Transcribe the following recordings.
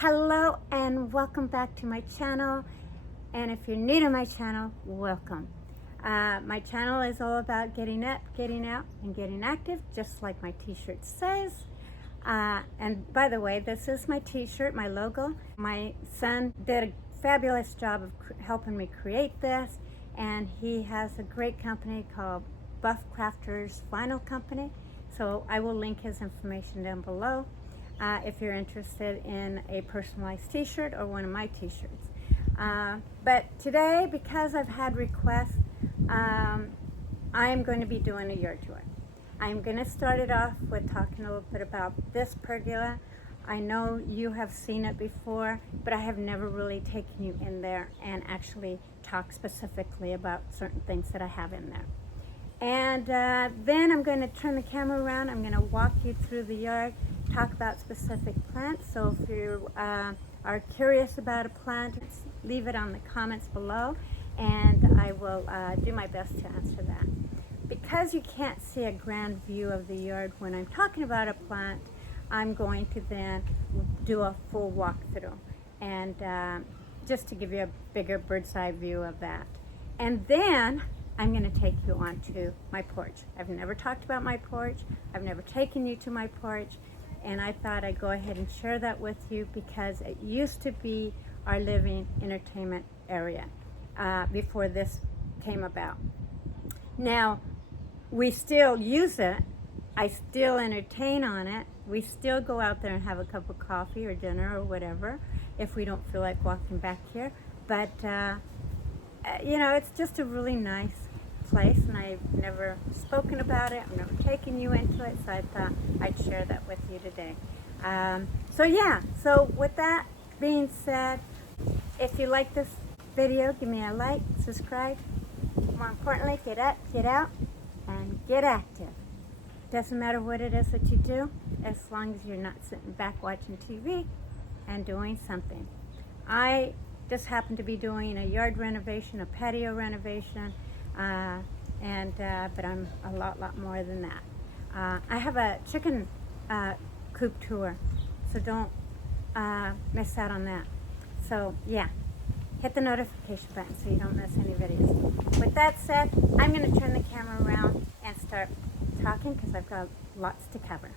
Hello and welcome back to my channel, and if you're new to my channel, welcome. My channel is all about getting up, getting out, and getting active, just like my t-shirt says. And by the way, this is my t-shirt, my logo. My son did a fabulous job of helping me create this, and he has a great company called BROADWAY's Vinyl Company, so I will link his information down below. If you're interested in a personalized t-shirt or one of my t-shirts. But today, because I've had requests, I am going to be doing a yard tour. I'm going to start it off with talking a little bit about this pergola. I know you have seen it before, but I have never really taken you in there and actually talked specifically about certain things that I have in there. And then I'm going to turn the camera around. I'm going to walk you through the yard, talk about specific plants. So if you are curious about a plant, leave it on the comments below, and I will do my best to answer that. Because you can't see a grand view of the yard when I'm talking about a plant, I'm going to then do a full walkthrough, and just to give you a bigger bird's eye view of that. And then I'm going to take you on to my porch. I've never talked about my porch. I've never taken you to my porch. And I thought I'd go ahead and share that with you because it used to be our living entertainment area before this came about. Now, we still use it. I still entertain on it. We still go out there and have a cup of coffee or dinner or whatever if we don't feel like walking back here. But, you know, it's just a really nice place, and I've never spoken about it. I've never taken you into it, so I thought I'd share that with you today. So with that being said, if you like this video, give me a like, subscribe. More importantly, get up, get out, and get active. Doesn't matter what it is that you do, as long as you're not sitting back watching TV and doing something. I just happen to be doing a yard renovation, a patio renovation, but I'm a lot more than that. I have a chicken coop tour, so don't miss out on that. So yeah, hit the notification button so you don't miss any videos. With that said, I'm going to turn the camera around and start talking because I've got lots to cover.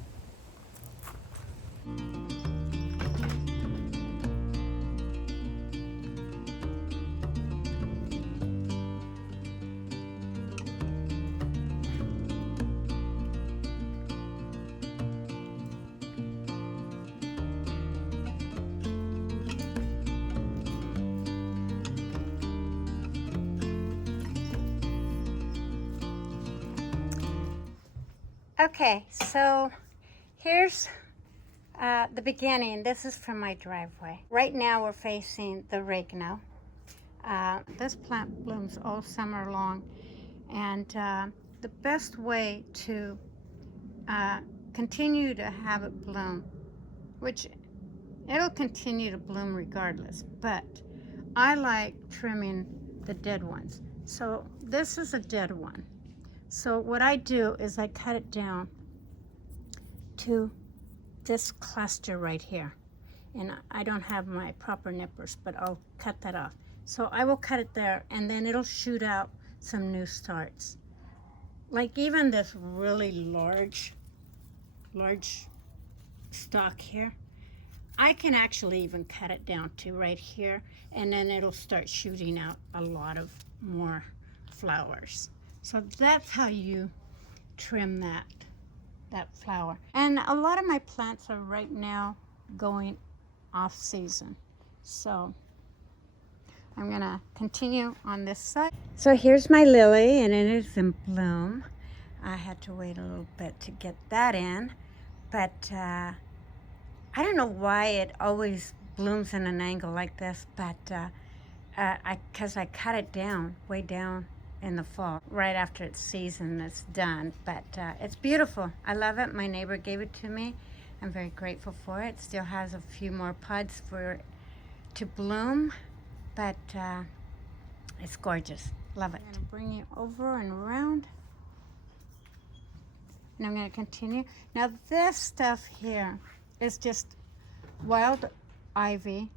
Okay, so here's the beginning. This is from my driveway. Right now we're facing the oregano. This plant blooms all summer long, and the best way to continue to have it bloom, which it'll continue to bloom regardless, but I like trimming the dead ones. So this is a dead one. So what I do is I cut it down to this cluster right here. And I don't have my proper nippers, but I'll cut that off. So I will cut it there, and then it'll shoot out some new starts. Like even this really large stalk here, I can actually even cut it down to right here, and then it'll start shooting out a lot of more flowers. So that's how you trim that flower. And a lot of my plants are right now going off season. So I'm gonna continue on this side. So here's my lily, and it is in bloom. I had to wait a little bit to get that in, but I don't know why it always blooms in an angle like this, but because I cut it down, way down in the fall, right after its season it's done. But it's beautiful. I love it. My neighbor gave it to me. I'm very grateful for it. Still has a few more pods for it to bloom, but it's gorgeous. Love it. I'm going to bring you over and around, and I'm going to continue. Now this stuff here is just wild ivy,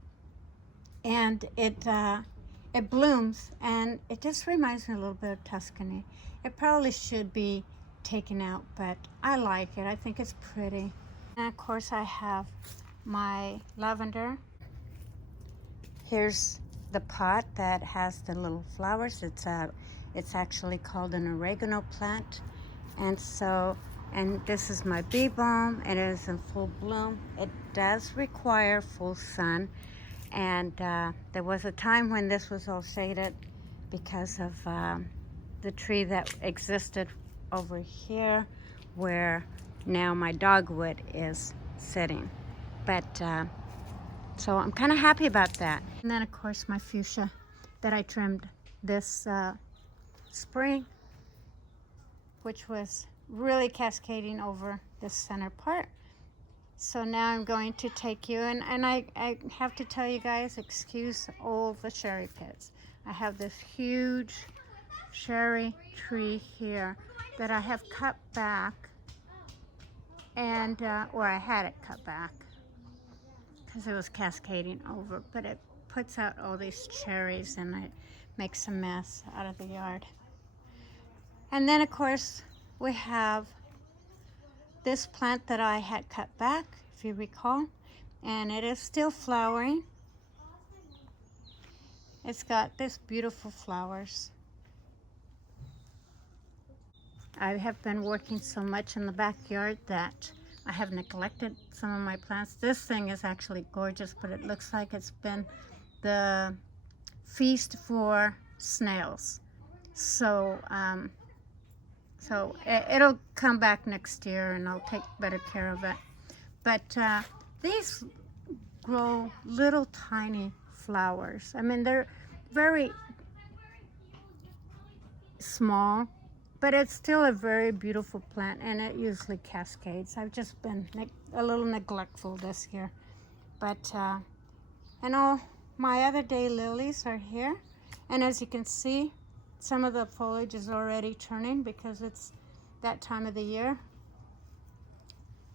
and it blooms, and it just reminds me a little bit of Tuscany. It probably should be taken out, but I like it. I think it's pretty. And of course I have my lavender. Here's the pot that has the little flowers. It's actually called an oregano plant. And this is my bee balm. It is in full bloom. It does require full sun. And there was a time when this was all shaded because of the tree that existed over here where now my dogwood is sitting. But so I'm kind of happy about that. And then of course my fuchsia that I trimmed this spring, which was really cascading over the center part. So now I'm going to take you, and I have to tell you guys, excuse all the cherry pits. I have this huge cherry tree here that I have cut back, and or I had it cut back because it was cascading over, but it puts out all these cherries and it makes a mess out of the yard. And then of course we have this plant that I had cut back, if you recall, and it is still flowering. It's got this beautiful flowers. I have been working so much in the backyard that I have neglected some of my plants. This thing is actually gorgeous, but it looks like it's been the feast for snails. So it'll come back next year and I'll take better care of it. But these grow little tiny flowers. I mean, they're very small, but it's still a very beautiful plant, and it usually cascades. I've just been a little neglectful this year. But and all my other daylilies are here, and as you can see, some of the foliage is already turning because it's that time of the year.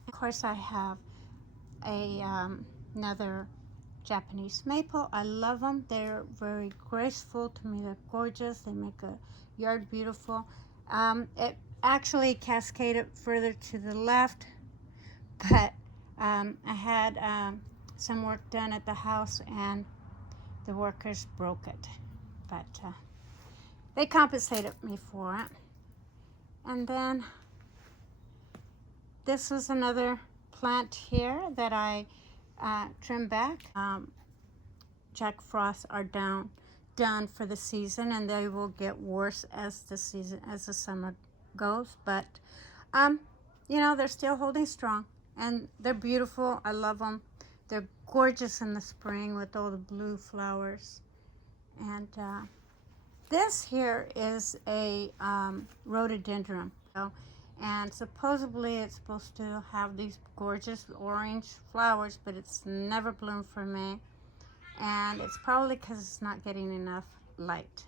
Of course, I have another Japanese maple. I love them. They're very graceful to me. They're gorgeous. They make a yard beautiful. It actually cascaded further to the left, but I had some work done at the house and the workers broke it. But they compensated me for it. And then this was another plant here that I trimmed back. Jack Frosts are done for the season, and they will get worse as the summer goes. But you know, they're still holding strong, and they're beautiful. I love them. They're gorgeous in the spring with all the blue flowers. And this here is a rhododendron, and supposedly it's supposed to have these gorgeous orange flowers, but it's never bloomed for me, and it's probably because it's not getting enough light.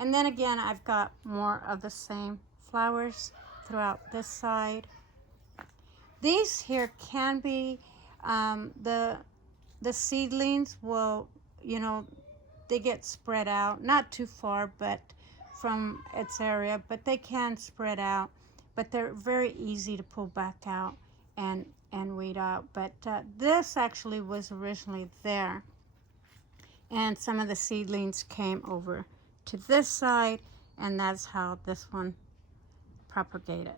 And then again, I've got more of the same flowers throughout this side. These here can be the seedlings will, you know, they get spread out, not too far, but from its area, but they can spread out. But they're very easy to pull back out and weed out. But this actually was originally there, and some of the seedlings came over to this side, and that's how this one propagated.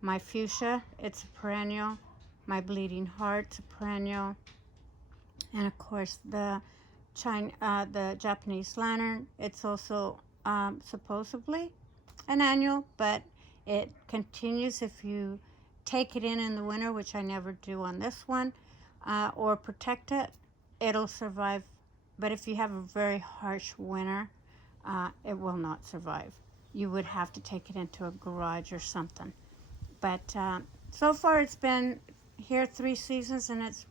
My fuchsia, it's a perennial. My bleeding heart's a perennial, and of course the Japanese lantern, it's also supposedly an annual, but it continues if you take it in the winter, which I never do on this one, or protect it, it'll survive. But if you have a very harsh winter, it will not survive. You would have to take it into a garage or something. But so far it's been here 3 seasons, and it's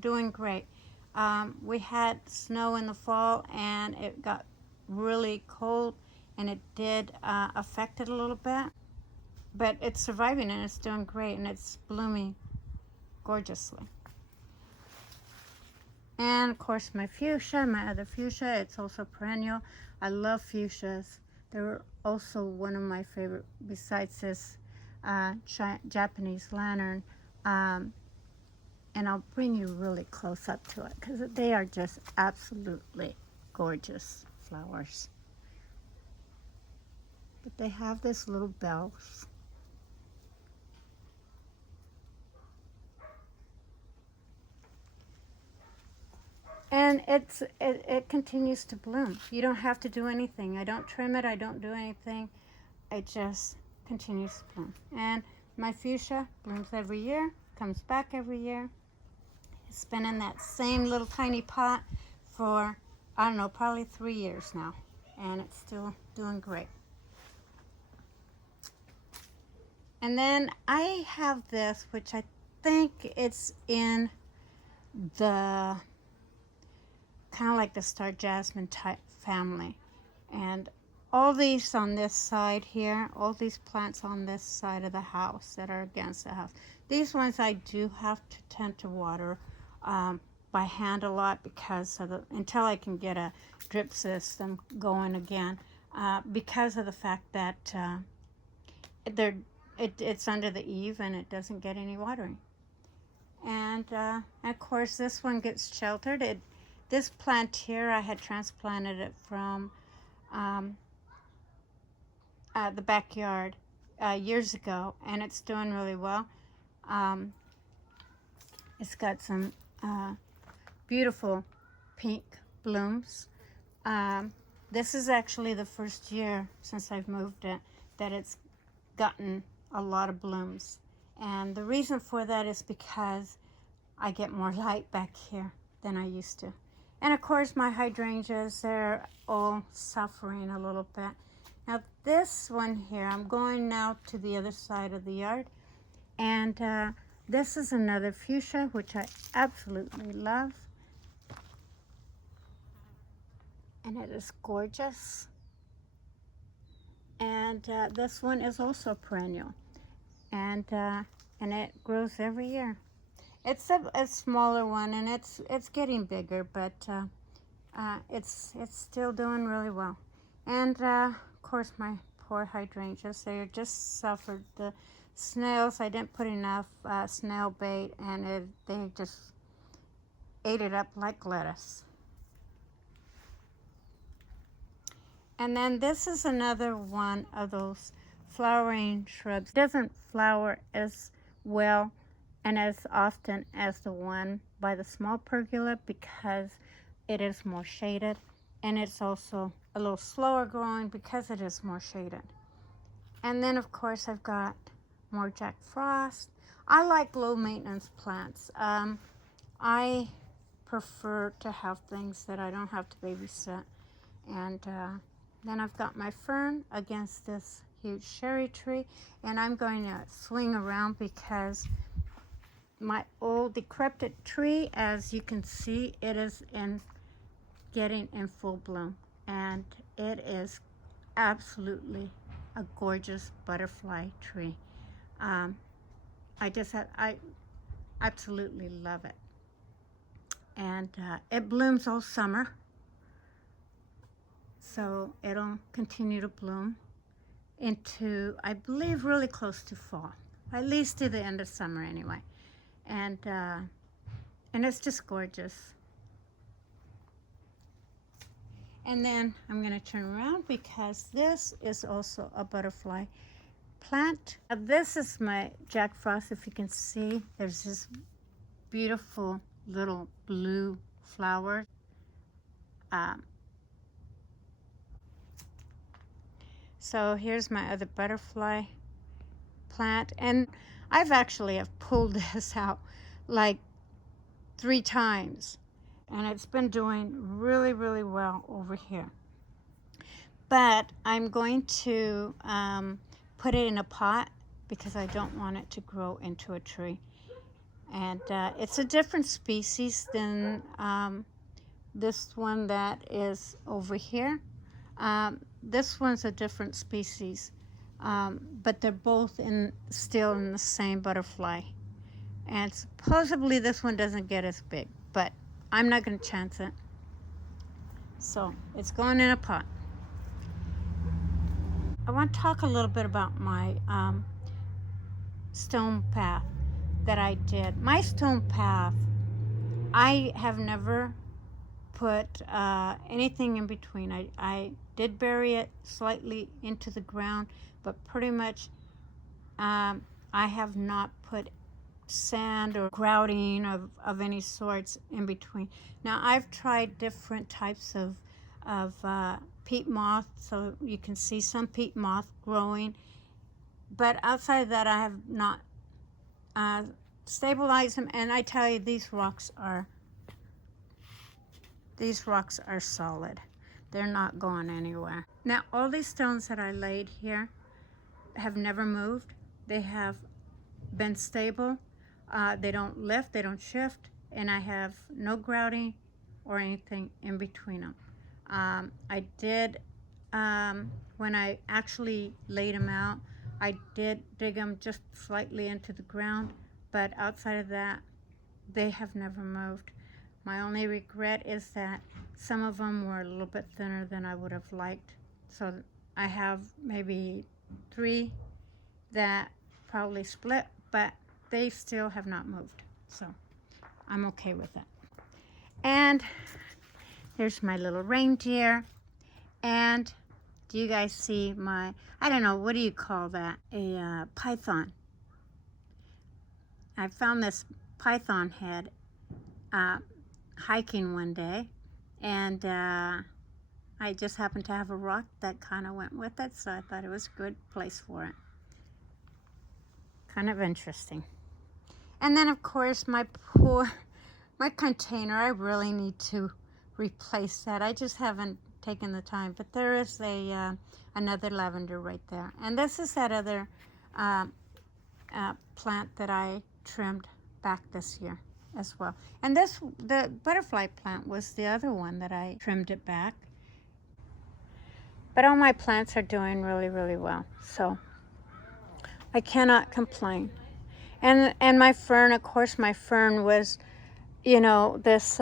doing great. We had snow in the fall, and it got really cold, and it did affect it a little bit. But it's surviving, and it's doing great, and it's blooming gorgeously. And of course my fuchsia, my other fuchsia, it's also perennial. I love fuchsias. They're also one of my favorite besides this Japanese lantern. And I'll bring you really close up to it because they are just absolutely gorgeous flowers. But they have this little bells. And it continues to bloom. You don't have to do anything. I don't trim it. I don't do anything. It just continues to bloom. And my fuchsia blooms every year, comes back every year. It's been in that same little tiny pot for, I don't know, probably 3 years now. And it's still doing great. And then I have this, which I think it's in the kind of like the star jasmine type family. And all these on this side here, all these plants on this side of the house that are against the house, these ones I do have to tend to water by hand a lot because of until I can get a drip system going again, because of the fact that it's under the eave and it doesn't get any watering. And of course this one gets sheltered. This plant here, I had transplanted it from the backyard years ago, and it's doing really well. It's got some beautiful pink blooms. This is actually the first year since I've moved it that it's gotten a lot of blooms. And the reason for that is because I get more light back here than I used to. And of course my hydrangeas, they're all suffering a little bit. Now this one here, I'm going now to the other side of the yard. And this is another fuchsia, which I absolutely love. And it is gorgeous. And this one is also perennial. And it grows every year. It's a smaller one, and it's getting bigger, but it's still doing really well. And of course, my poor hydrangeas, they just suffered the snails. I didn't put enough snail bait, and they just ate it up like lettuce. And then this is another one of those flowering shrubs. It doesn't flower as well and as often as the one by the small pergola because it is more shaded, and it's also a little slower growing because it is more shaded. And then of course I've got more Jack Frost. I like low maintenance plants. I prefer to have things that I don't have to babysit. And then I've got my fern against this huge cherry tree, and I'm going to swing around because my old decrepit tree, as you can see, it is getting in full bloom, and it is absolutely a gorgeous butterfly tree. I absolutely love it, and it blooms all summer, so it'll continue to bloom into, I believe, really close to fall, at least to the end of summer anyway. And it's just gorgeous. And then I'm going to turn around because this is also a butterfly plant. This is my Jack Frost. If you can see, there's this beautiful little blue flower. So here's my other butterfly plant, and I've actually pulled this out like 3 times, and it's been doing really, really well over here. But I'm going to put it in a pot because I don't want it to grow into a tree. And it's a different species than this one that is over here. This one's a different species, but they're both still in the same butterfly. And supposedly this one doesn't get as big, but I'm not going to chance it. So it's going in a pot. I want to talk a little bit about my stone path that I did. My stone path, I have never put anything in between. I did bury it slightly into the ground, but pretty much I have not put sand or grouting of any sorts in between. Now I've tried different types of peat moth, so you can see some peat moth growing, but outside of that I have not stabilized them. And I tell you, these rocks are solid. They're not going anywhere. Now all these stones that I laid here have never moved. They have been stable. They don't lift, they don't shift, and I have no grouting or anything in between them. I did, when I actually laid them out, I did dig them just slightly into the ground, but outside of that, they have never moved. My only regret is that some of them were a little bit thinner than I would have liked. So I have maybe 3 that probably split, but they still have not moved. So I'm okay with it. And there's my little reindeer. And do you guys see my, I don't know, what do you call that? A python. I found this python head hiking one day, and I just happened to have a rock that kind of went with it, so I thought it was a good place for it. Kind of interesting. And then of course my container, I really need to replace that. I just haven't taken the time, but there is another lavender right there. And this is that other plant that I trimmed back this year as well. And the butterfly plant was the other one that I trimmed it back. But all my plants are doing really, really well. So I cannot complain. And my fern, of course, my fern was, you know, this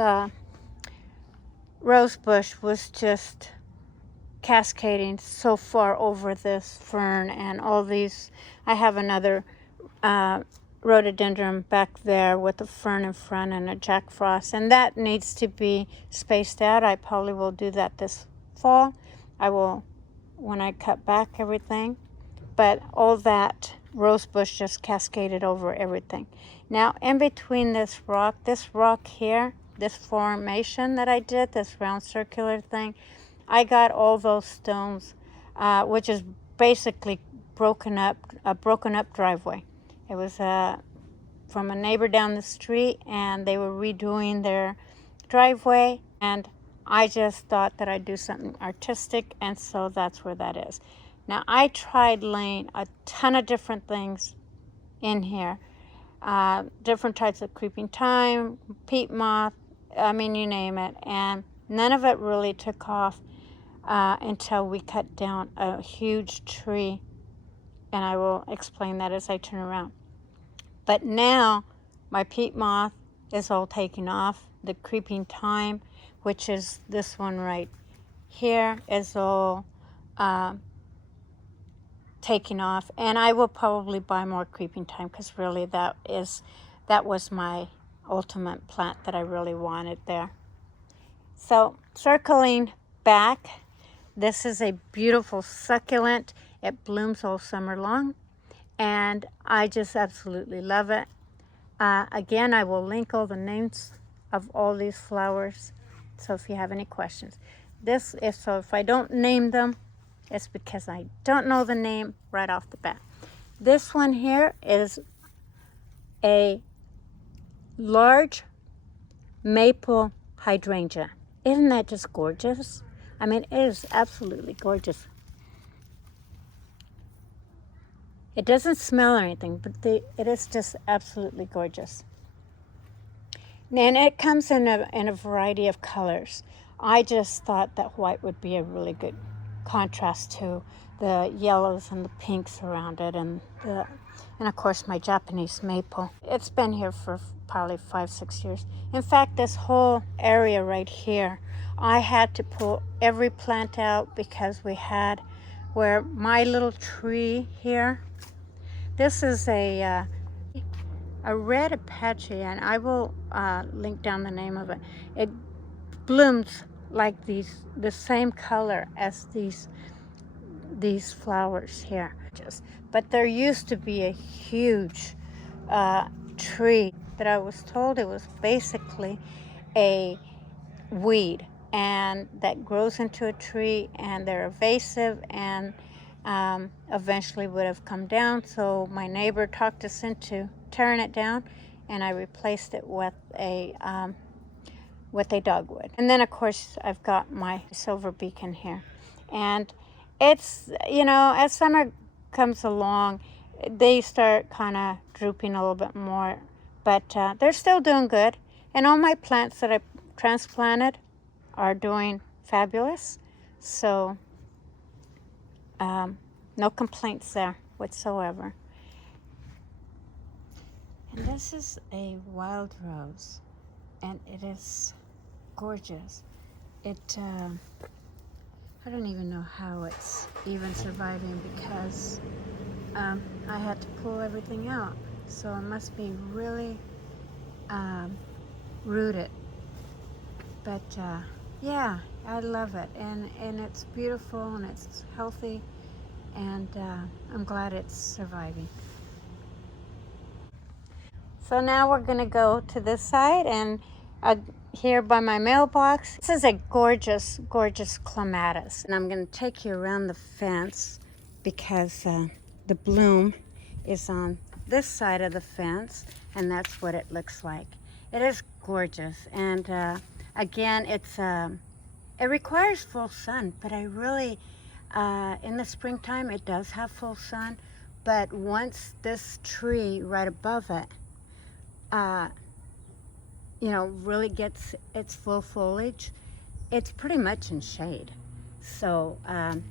rose bush was just cascading so far over this fern and all these. I have another rhododendron back there with a fern in front and a Jack Frost, and that needs to be spaced out. I probably will do that this fall. I will, when I cut back everything. But all that rose bush just cascaded over everything. Now in between this rock here, this formation that I did, this round circular thing, I got all those stones, which is basically a broken up driveway. It was from a neighbor down the street, and they were redoing their driveway, and I just thought that I'd do something artistic, and so that's where that is. Now I tried laying a ton of different things in here, different types of creeping thyme, peat moth, I mean, you name it, and none of it really took off until we cut down a huge tree, and I will explain that as I turn around. But now my peat moth is all taking off. The creeping thyme, which is this one right here, is all taking off, and I will probably buy more creeping thyme, because really that was my ultimate plant that I really wanted there. So circling back, this is a beautiful succulent. It blooms all summer long, and I just absolutely love it. Again, I will link all the names of all these flowers, so if you have any questions. If I don't name them, it's because I don't know the name right off the bat. This one here is a large maple hydrangea. Isn't that just gorgeous? I mean, it is absolutely gorgeous. It doesn't smell or anything, but it is just absolutely gorgeous. And it comes in a variety of colors. I just thought that white would be a really good contrast to the yellows and the pinks around it, and And of course my Japanese maple. It's been here for probably 5-6 years. In fact, this whole area right here, I had to pull every plant out because we had where my little tree here, this is a red Patio, and I will link down the name of it. It blooms like the same color as these flowers here. But there used to be a huge tree that I was told it was basically a weed, and that grows into a tree, and they're invasive, and eventually would have come down. So my neighbor talked us into tearing it down, and I replaced it with a dogwood. And then of course I've got my silver beacon here, and it's, you know, as summer comes along, they start kind of drooping a little bit more, but they're still doing good. And all my plants that I transplanted are doing fabulous, so no complaints there whatsoever. And this is a wild rose, and it is gorgeous. It I don't even know how it's even surviving, because I had to pull everything out, so it must be really rooted. But yeah, I love it, and it's beautiful, and it's healthy, and I'm glad it's surviving. So now we're gonna go to this side, and here by my mailbox, this is a gorgeous, gorgeous Clematis, and I'm gonna take you around the fence because the bloom is on this side of the fence, and that's what it looks like. It is gorgeous, and again, it requires full sun, but I really, in the springtime, it does have full sun, but once this tree right above it, you know, really gets its full foliage, it's pretty much in shade. So, and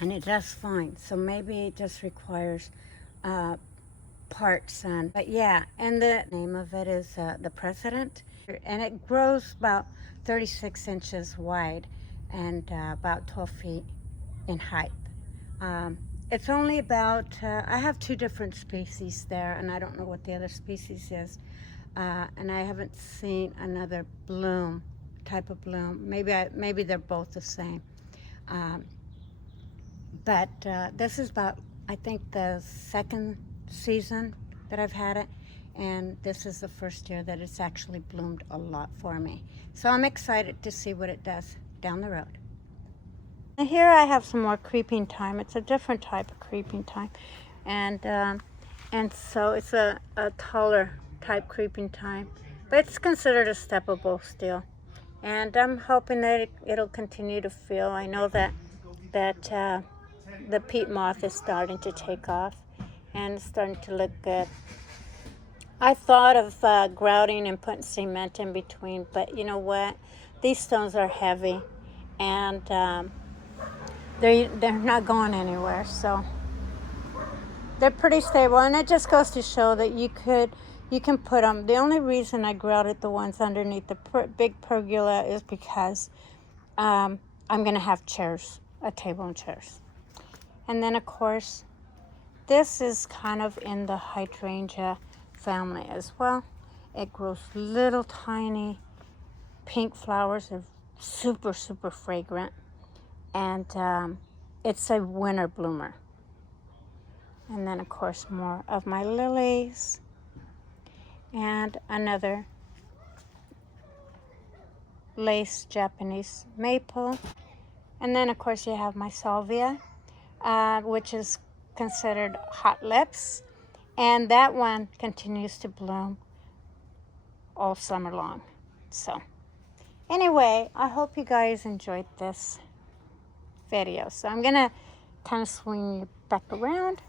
it does fine. So maybe it just requires part sun. But yeah, and the name of it is the President, and it grows about 36 inches wide and about 12 feet in height. It's only about, I have 2 different species there, and I don't know what the other species is. And I haven't seen another bloom, type of bloom. Maybe they're both the same. But this is about, I think, the 2nd season that I've had it, and this is the 1st year that it's actually bloomed a lot for me. So I'm excited to see what it does down the road. And here I have some more creeping thyme. It's a different type of creeping thyme, and so it's a taller type creeping thyme, but it's considered a steppable still, and I'm hoping that it'll continue to feel. I know that the peat moth is starting to take off, and it's starting to look good. I thought of grouting and putting cement in between, but you know what? These stones are heavy, and they're not going anywhere, so they're pretty stable. And it just goes to show that you can put them. The only reason I grouted the ones underneath the big pergola is because I'm going to have chairs, a table and chairs. And then, of course, this is kind of in the hydrangea family as well. It grows little tiny pink flowers. They're super, super fragrant. And it's a winter bloomer. And then, of course, more of my lilies. And another lace Japanese maple. And then, of course, you have my salvia, which is considered hot lips. And that one continues to bloom all summer long. So, anyway, I hope you guys enjoyed this video. So I'm going to kind of swing you back around.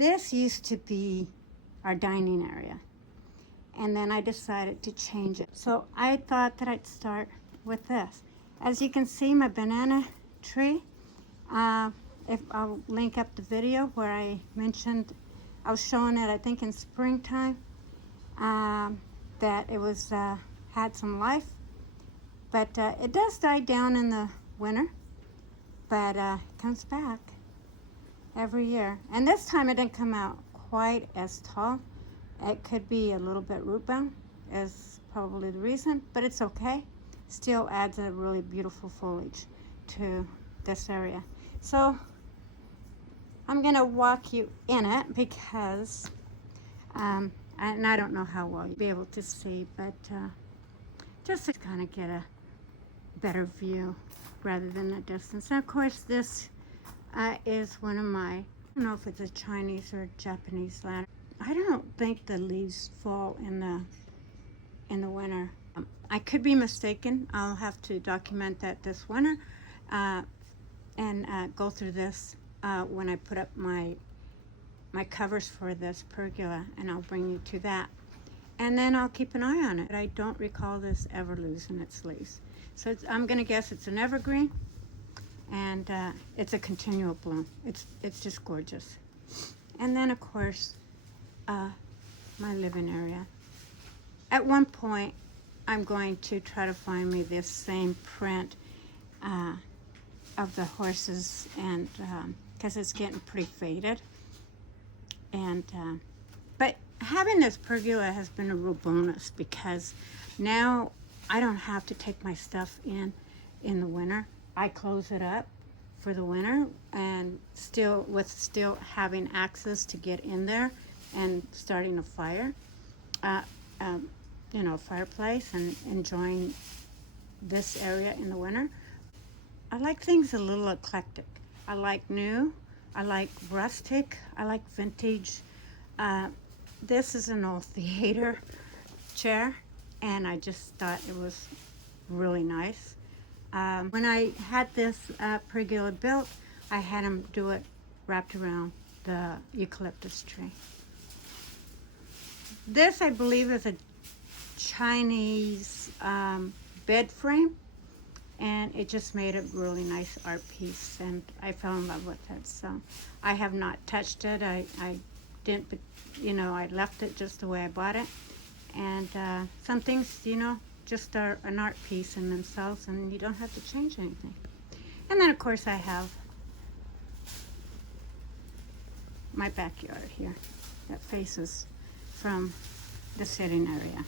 this used to be our dining area, and then I decided to change it. So I thought that I'd start with this. As you can see, my banana tree, if I'll link up the video where I mentioned, I was showing it, I think in springtime, that it was had some life, but it does die down in the winter, but it comes back every year. And this time it didn't come out quite as tall. It could be a little bit root bound, is probably the reason, but it's okay. Still adds a really beautiful foliage to this area. So I'm gonna walk you in it because, and I don't know how well you'll be able to see, but just to kind of get a better view rather than the distance. And of course this is one of my, I don't know if it's a Chinese or Japanese lantern. I don't think the leaves fall in the winter. I could be mistaken. I'll have to document that this winter and go through this when I put up my covers for this pergola, and I'll bring you to that. And then I'll keep an eye on it. I don't recall this ever losing its leaves. So I'm gonna guess it's an evergreen, and it's a continual bloom. It's just gorgeous. And then of course, my living area. At one point, I'm going to try to find me this same print of the horses, and because it's getting pretty faded. And but having this pergola has been a real bonus, because now I don't have to take my stuff in the winter. I close it up for the winter, and still having access to get in there and starting a fire, you know, fireplace, and enjoying this area in the winter. I like things a little eclectic. I like new, I like rustic, I like vintage. This is an old theater chair, and I just thought it was really nice. When I had this pergola built, I had them do it wrapped around the eucalyptus tree. This, I believe, is a Chinese bed frame, and it just made a really nice art piece, and I fell in love with it. So I have not touched it. I didn't, you know, I left it just the way I bought it. And some things, you know, just are an art piece in themselves, and you don't have to change anything. And then of course I have my backyard here that faces from the sitting area.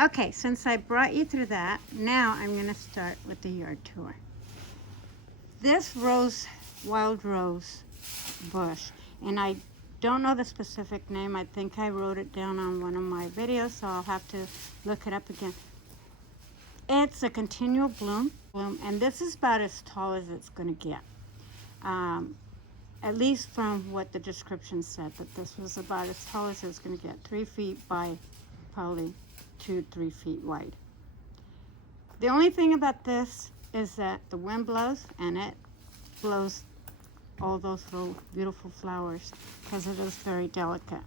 Okay, since I brought you through that, now I'm going to start with the yard tour. This wild rose bush, and I don't know the specific name. I think I wrote it down on one of my videos, so I'll have to look it up again. It's a continual bloom, and this is about as tall as it's going to get. At least from what the description said, that this was about as tall as it's going to get. 3 feet by probably 2-3 feet wide. The only thing about this is that the wind blows, and it blows all those little beautiful flowers, because it is very delicate.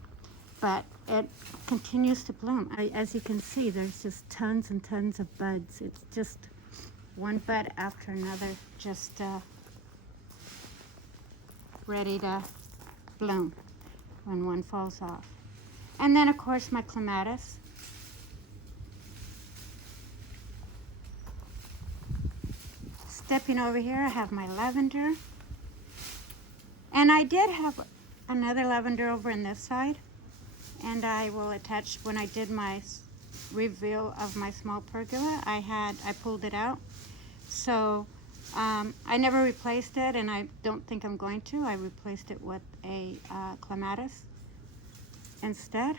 But it continues to bloom. As you can see, there's just tons and tons of buds. It's just one bud after another, just ready to bloom when one falls off. And then of course my clematis. Stepping over here, I have my lavender. And I did have another lavender over in this side, and I will attach, when I did my reveal of my small pergola, I pulled it out. So I never replaced it, and I don't think I'm going to. I replaced it with a Clematis instead.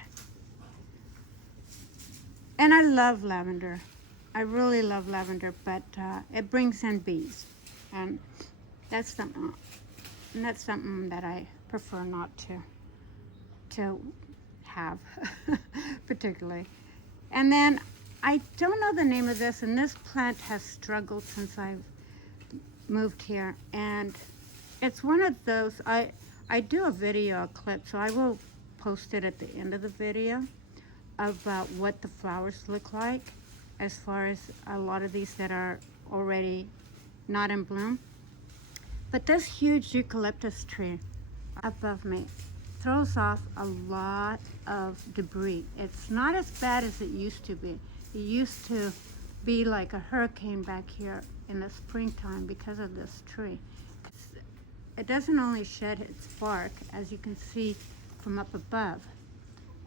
And I love lavender. I really love lavender, but it brings in bees, and that's something that I prefer not to have particularly. And then I don't know the name of this, and this plant has struggled since I've moved here, and It's one of those, I do a video clip, so I will post it at the end of the video about what the flowers look like, as far as a lot of these that are already not in bloom. But this huge eucalyptus tree above me throws off a lot of debris. It's not as bad as it used to be. It used to be like a hurricane back here in the springtime because of this tree. It doesn't only shed its bark, as you can see from up above,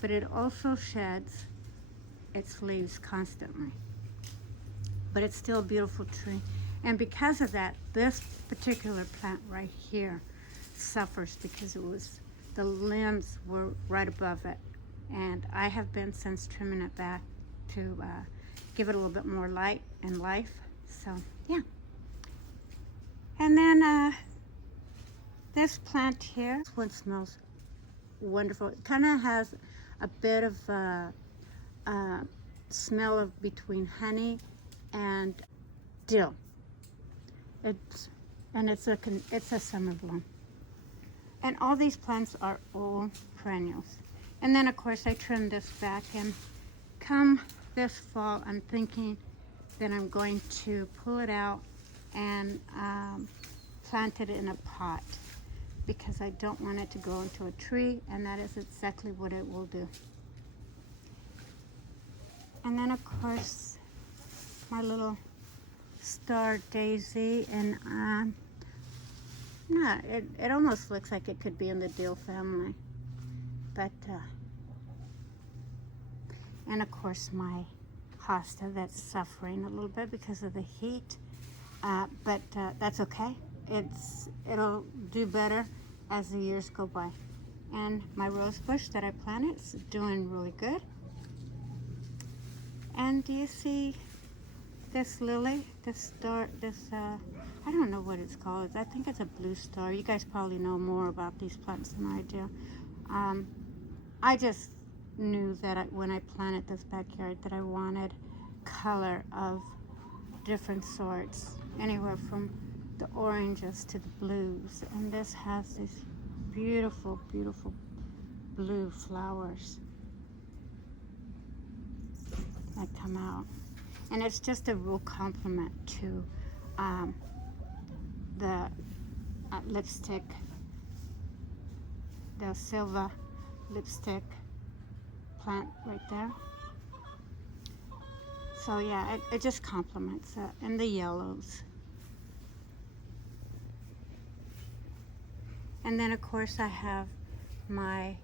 but it also sheds its leaves constantly. But it's still a beautiful tree. And because of that, this particular plant right here suffers because the limbs were right above it. And I have been since trimming it back to give it a little bit more light and life. So, yeah. And then this plant here, this one smells wonderful. It kind of has a bit of smell of between honey and dill. It's a summer bloom. And all these plants are all perennials. And then of course I trimmed this back, and come this fall I'm thinking that I'm going to pull it out and plant it in a pot, because I don't want it to go into a tree, and that is exactly what it will do. And then of course my little star daisy, and no, it almost looks like it could be in the dill family, but and of course my hosta that's suffering a little bit because of the heat, but that's okay. It'll do better as the years go by. And my rose bush that I planted is doing really good. And do you see this lily, this star, I don't know what it's called. I think it's a blue star. You guys probably know more about these plants than I do. I just knew that when I planted this backyard that I wanted color of different sorts, anywhere from the oranges to the blues. And this has these beautiful, beautiful blue flowers that come out. And it's just a real compliment to the lipstick, the Silva lipstick plant right there. So yeah, it just complements it. And the yellows. And then of course I have my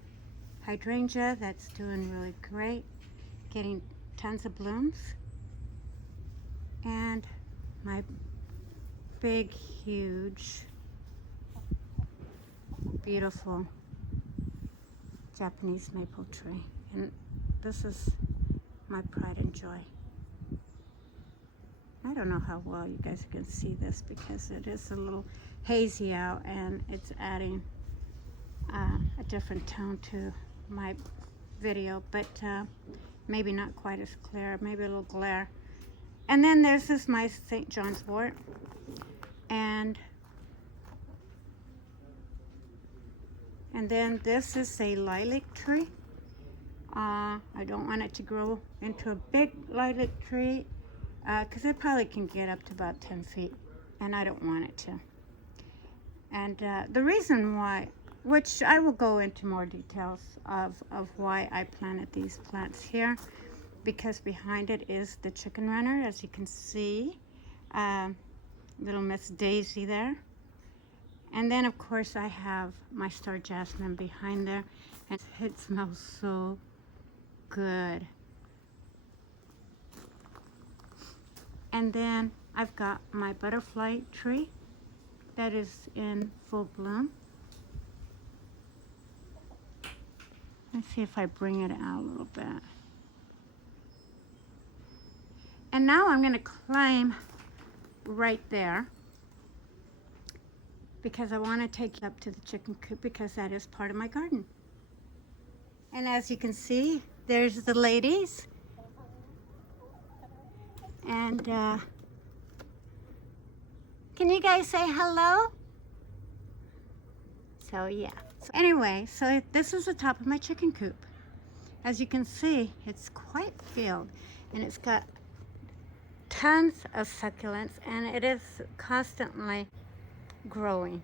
hydrangea that's doing really great, getting tons of blooms. And my big, huge, beautiful Japanese maple tree. And this is my pride and joy. I don't know how well you guys can see this because it is a little hazy out, and it's adding a different tone to my video, but maybe not quite as clear, maybe a little glare. And then there's this my St. John's wort, and then this is a lilac tree. I don't want it to grow into a big lilac tree because it probably can get up to about 10 feet, and I don't want it to. And the reason why, which I will go into more details of why I planted these plants here, because behind it is the chicken runner, as you can see, little Miss Daisy there. And then of course I have my star jasmine behind there, and it smells so good. And then I've got my butterfly tree that is in full bloom. Let's see if I bring it out a little bit. And now I'm going to climb right there because I want to take it up to the chicken coop, because that is part of my garden. And as you can see, there's the ladies. And can you guys say hello? So yeah. So anyway, so this is the top of my chicken coop. As you can see, it's quite filled, and it's got tons of succulents, and it is constantly growing.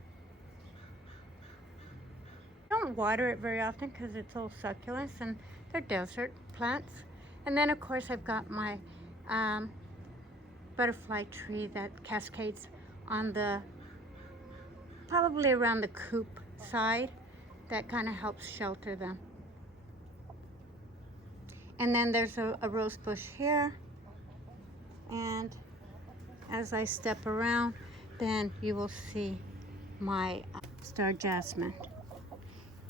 I don't water it very often because it's all succulents and they're desert plants. And then of course I've got my butterfly tree that cascades on the, probably around the coop side. That kind of helps shelter them. And then there's a rose bush here. And as I step around, then you will see my star jasmine.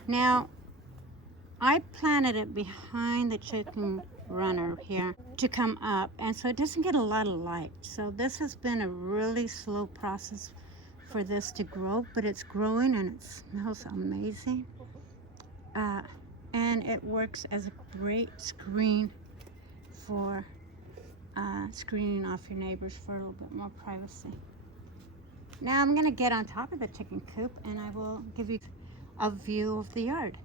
Now, I planted it behind the chicken runner here to come up, and so it doesn't get a lot of light. So this has been a really slow process for this to grow, but it's growing and it smells amazing. And it works as a great screen for screening off your neighbors for a little bit more privacy. Now I'm gonna get on top of the chicken coop and I will give you a view of the yard.